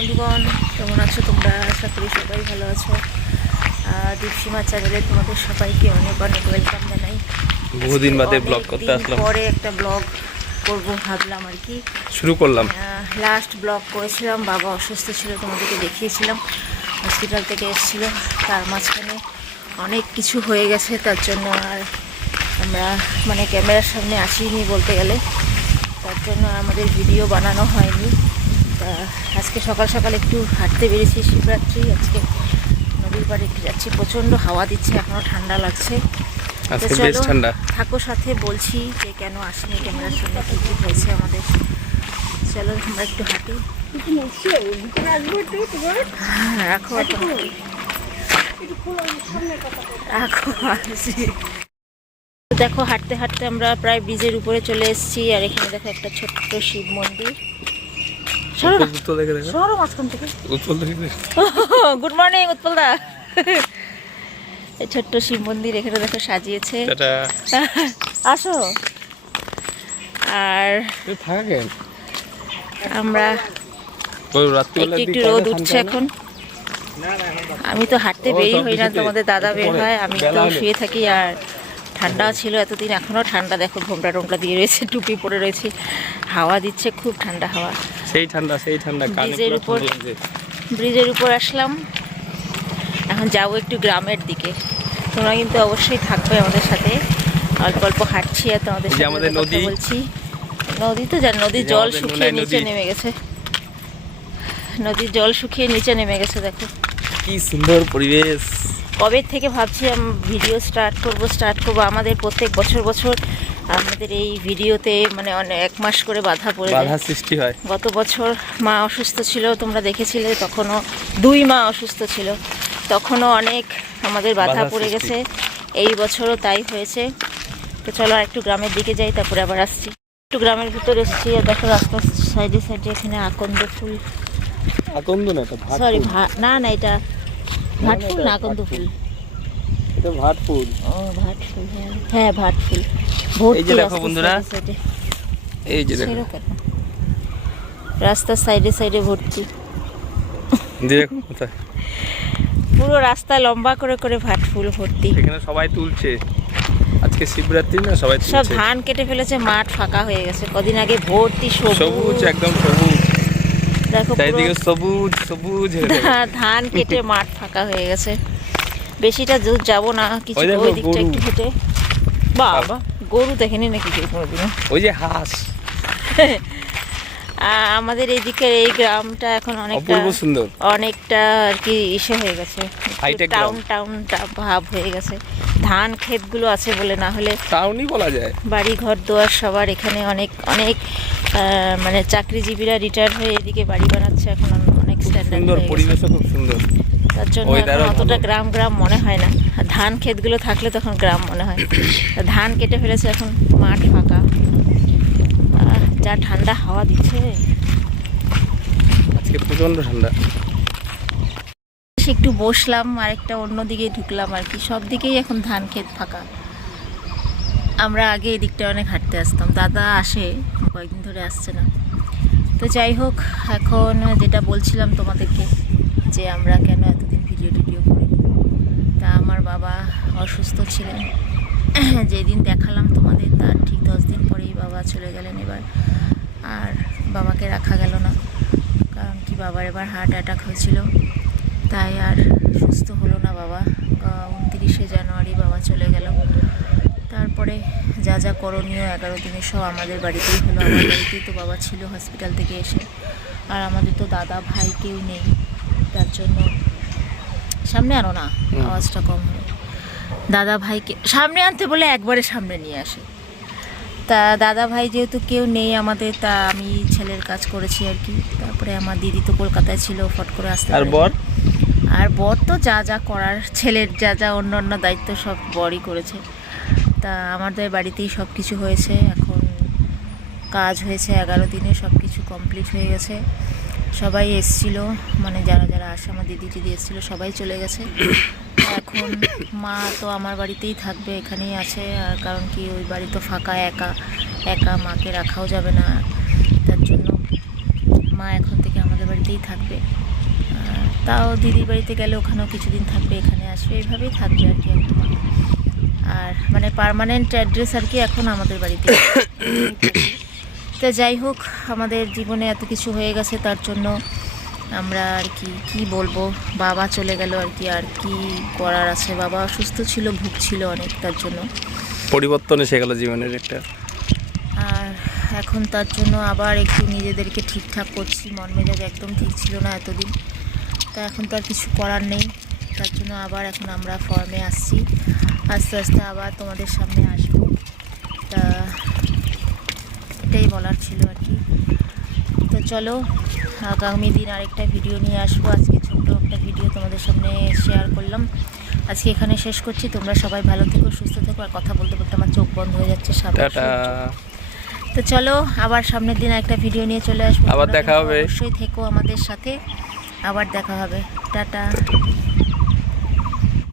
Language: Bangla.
বন্ধুগণ কেমন আছো তোমরা? আশা করি সবাই ভালো আছো। আর দীপসীমা চ্যানেলে তোমাদের সবাইকে অনেক অনেক ওয়েলকাম জানাই। বহুদিন বাদে ব্লগ করতে আসলাম। পরে একটা ব্লগ করব ভাবলাম আর কি। শুরু করলাম। লাস্ট ব্লগ করেছিলাম বাবা অসুস্থ ছিল তোমাদেরকে দেখিয়েছিলাম। হসপিটাল থেকে এসেছিল। তার মাঝখানে অনেক কিছু হয়ে গেছে তার জন্য আর আমরা মানে ক্যামেরার সামনে আসিনি বলতে গেলে। তার জন্য আমাদের ভিডিও বানানো হয়নি। আজকে সকাল সকাল একটু হাঁটতে বেরিয়েছি শিবরাত্রি আজকে নদীর পাড়ে একটু যাচ্ছি প্রচণ্ড হাওয়া দিচ্ছে এখনও ঠান্ডা লাগছে। চলো, থাকো সাথে বলছি যে কেন আসেনি ক্যামেরার সামনে কী কী হয়েছে আমাদের। চলো আমরা একটু হাঁটি। হ্যাঁ, রাখো। রাখো আসি। দেখো হাঁটতে হাঁটতে আমরা প্রায় ব্রিজের উপরে চলে এসেছি আর এখানে দেখো একটা ছোট্ট শিব মন্দির। গুড মর্নিং উৎপলদা এই ছোট্ট শিব মন্দির এখানে দেখো সাজিয়েছে। আসো। আর আমরা একটু একটু রোদ উঠছে এখন। আমি তো হাঁটতে ও, বেরই হই না তোমাদের দাদা বের হয় আমি তো শুয়ে থাকি আর ঠান্ডা ছিল এতদিন এখনও ঠান্ডা। দেখো ঘোমটা টোমটা দিয়ে রয়েছে টুপি পরে রয়েছে। হাওয়া দিচ্ছে খুব ঠান্ডা হাওয়া। সেই ঠান্ডা সেই ঠান্ডা ব্রিজের উপর ব্রিজের উপর আসলাম। এখন যাব একটু গ্রামের দিকে। তোমরা কিন্তু অবশ্যই থাকবে আমাদের সাথে। অল্প অল্প হাঁটছি আর তোমাদের সাথে আমাদের নদী। বলছি। নদী তো জান নদীর জল শুকিয়ে নিচে নেমে গেছে। নদীর জল শুকিয়ে নিচে নেমে গেছে দেখো। কি সুন্দর পরিবেশ। কবে থেকে ভাবছি আমি ভিডিও স্টার্ট করব স্টার্ট করব? আমাদের প্রত্যেক বছর বছর আমাদের এই ভিডিওতে মানে অনেক এক মাস করে বাধা পড়ে বাধা সৃষ্টি হয়। গত বছর মা অসুস্থ ছিল তোমরা দেখেছিলে তখনও দুই মা অসুস্থ ছিল। তখনও অনেক আমাদের বাধা বাধা পড়ে গেছে। এই বছরও তাই হয়েছে। তো চলো আর একটু গ্রামের দিকে যাই তারপরে আবার আসছি। একটু গ্রামের ভিতর এসেছি আর দেখো রাস্তার সাইডে সাইডে এখানে আকন্দ ফুল। আকন্দ না সরি না না এটা ভাট না, ফুল না আকন্দ ফুল? এটা ভাট ফুল ও ভাট ফুল হ্যাঁ হ্যাঁ ভাট ফুল ভর্তি দেখো রাস্তার বন্ধুরা। এই যে দেখো। রাস্তার সাইডে সাইডে ভর্তি। দেখো কোথায়। পুরো রাস্তা লম্বা করে করে ভাট ফুল ভর্তি। এখানে সবাই তুলছে। আজকে শিবরাত্রি না সবাই সব ধান কেটে ফেলেছে মাঠ ফাঁকা হয়ে গেছে। কদিন আগে ভর্তি সবুজ। সবুজ একদম সবুজ। দেখো চারিদিকে সবুজ সবুজ ধান কেটে মাঠ ফাঁকা হয়ে গেছে। বেশিটা দূর যাব না কিছু ওই দিকটা একটু হেঁটে। বাবা গরু দেখেনি নাকি কেউ কোনোদিনও? ওই যে হাঁস। আমাদের এইদিকে এই গ্রামটা এখন অনেকটা সুন্দর। অনেকটা আর কি ইসে হয়ে গেছে। টাউন টাউন ভাব হয়ে গেছে। ধান ক্ষেতগুলো আছে বলে না হলে টাউনই বলা যায়। বাড়ি ঘর দোয়ার সবার এখানে অনেক অনেক মানে চাকরিজীবীরা রিটায়ার হয়ে এদিকে বাড়ি বানাচ্ছে এখন অনেক স্ট্যান্ডার্ড সুন্দর পরিবেশও খুব সুন্দর। তার জন্য অতটা গ্রাম গ্রাম মনে হয় না। ধান ক্ষেতগুলো থাকলে তখন গ্রাম মনে হয়। ধান কেটে ফেলেছে এখন মাঠ ফাঁকা। যা ঠান্ডা হাওয়া দিচ্ছে। আজকে প্রচণ্ড ঠান্ডা। একটু বসলাম আর একটা অন্য দিকে ঢুকলাম আর কি। সব দিকেই এখন ধান ক্ষেত ফাঁকা। আমরা আগে এই দিকটা অনেক হাঁটতে আসতাম। দাদা আসে, কয়েকদিন ধরে আসছে না। তো যাই হোক, এখন যেটা বলছিলাম তোমাদেরকে যে আমরা কেন এতদিন ভিডিও টিডিও করি তা আমার বাবা অসুস্থ ছিলেন। যেদিন দেখালাম তোমাদের, তার ঠিক দশ দিন পরেই বাবা চলে গেলেন এবার। আর বাবাকে রাখা গেল না, কারণ কি বাবার এবার হার্ট অ্যাটাক হয়েছিল। তাই আর সুস্থ হলো না বাবা। উনতিরিশে জানুয়ারি বাবা চলে গেল। তারপরে যা যা করণীয় এগারো দিনে সব আমাদের বাড়িতেই হলো। আমার বাড়িতেই তো বাবা ছিল হসপিটাল থেকে এসে। আর আমাদের তো দাদা ভাই কেউ নেই। তার জন্য সামনে আনো না আওয়াজটা কম হবে দাদা ভাইকে সামনে আনতে বলে একবারে সামনে নিয়ে আসে। তা দাদা ভাই যেহেতু কেউ নেই আমাদের তা আমি ছেলের কাজ করেছি আর কি। তারপরে আমার দিদি তো কলকাতায় ছিল ফট করে আসতে আর বর? আর বর তো যা যা করার ছেলের যা যা অন্য অন্য দায়িত্ব সব বরই করেছে। তা আমাদের বাড়িতেই সব কিছু হয়েছে। এখন কাজ হয়েছে, এগারো দিনে সব কিছু কমপ্লিট হয়ে গেছে। সবাই এসছিল মানে যারা যারা আসে, আমার দিদি টিদি এসছিল, সবাই চলে গেছে। এখন মা তো আমার বাড়িতেই থাকবে, এখানেই আছে। আর কারণ কি, ওই বাড়ি তো ফাঁকা, একা একা মাকে রাখাও যাবে না। তার জন্য মা এখন থেকে আমাদের বাড়িতেই থাকবে। তাও দিদির বাড়িতে গেলে ওখানেও কিছুদিন থাকবে, এখানে আসবে এইভাবেই থাকবে আর কি এখন আর মানে পার্মানেন্ট অ্যাড্রেস আর কি এখন আমাদের বাড়িতে। তো যাই হোক আমাদের জীবনে এত কিছু হয়ে গেছে তার জন্য আমরা আর কি কি বলব? বাবা চলে গেল আর কি আর কি করার আছে? বাবা অসুস্থ ছিল ভুগছিল অনেক তার জন্য। পরিবর্তন এসে গেল জীবনের একটা। আর এখন তার জন্য আবার একটু নিজেদেরকে ঠিকঠাক করছি মন মেজাজ একদম ঠিক ছিল না এতদিন। তা এখন তো আর কিছু করার নেই তার জন্য আবার এখন আমরা ফর্মে আসছি। আস্তে আস্তে আবার তোমাদের সামনে আসব। তা এটাই বলার ছিল আর কি। তো চলো আগামী দিন আরেকটা ভিডিও নিয়ে আসব। আজকে ছোট্ট একটা ভিডিও তোমাদের সামনে শেয়ার করলাম। আজকে এখানে শেষ করছি। তোমরা সবাই ভালো থেকো সুস্থ থেকো। আর কথা বলতে বলতে আমার চোখ বন্ধ হয়ে যাচ্ছে সামনে তো চলো আবার সামনের দিন একটা ভিডিও নিয়ে চলে আসব। আবার দেখা হবে। অবশ্যই থেকো আমাদের সাথে। আবার দেখা হবে। টাটা।